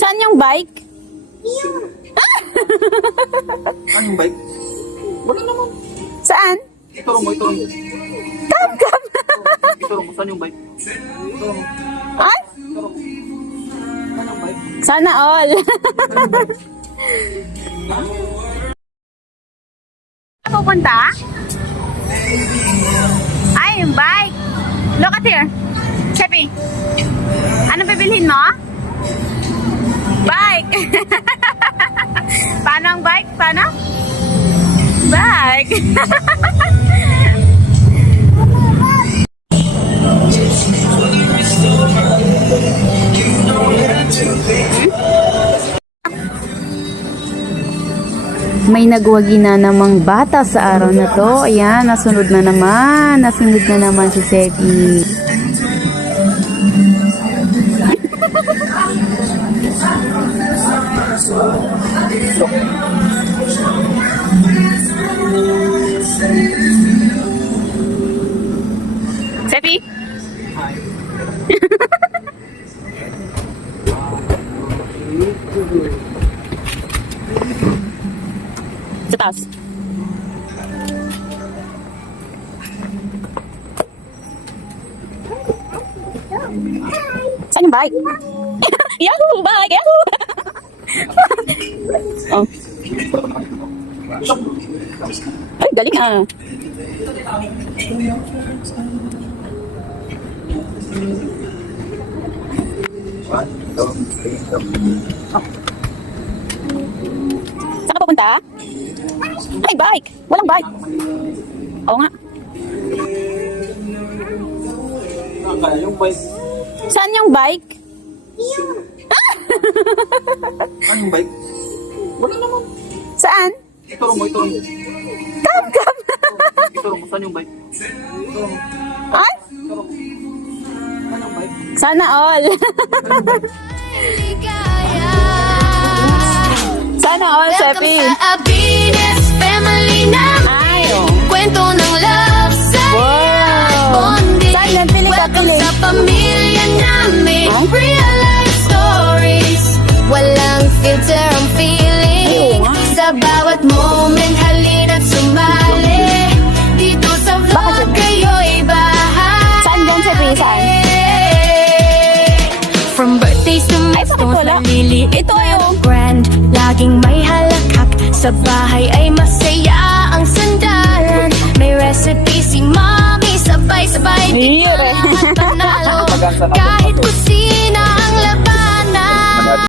Saan yung bike? Saan yung bike? Wala naman. Saan? Ituro mo. Kam! Ituro mo, saan yung bike? Ituro mo. Ay! Ituro mo. Saan yung bike? Sana all. Pupunta? Ay, yung bike. Look at here. Cheppy. Ano bibilhin mo? Bike. Paano ang bike? Paano? Bike. May nagwagi na namang bata sa araw na to. Ayan, nasunod na naman. Nasunod na naman si Seki. Sepi? Sa taas. Saan yung bike? Yahoo! Bike! Yahoo! Oh. Ay, galing ah. Oh. Saan ka pupunta? Ay, bike! Walang bike. Oo nga. Yung bike. Saan yung bike? Saan yung bike? Wala naman. Saan? Ituro mo. Kam! Ituro mo, saan yung bike? Ituro mo. Ay! Ituro mo. Saan yung bike? Sana all. Sana all, Sepi. Happiness Family na Ay, oh. kwento ng love sa Wow! Saan yan? Pili ka, Welcome pili. sa pamilya namin. Huh? Real life stories. Walang filter ang feeling. Oo nga. Sa bawat moment, halina't sumali. Dito sa vlog kayo'y bahagi. Saan dyan, Sepi? Saan? From birthdays to bakit milestones, wala? maliliit Ito, na oh. grand. Laging may halakak. Sa bahay ay masaya ang sandalan. May recipe si mommy. Sabay-sabay Hire. tignan at panalo. Kahit kusina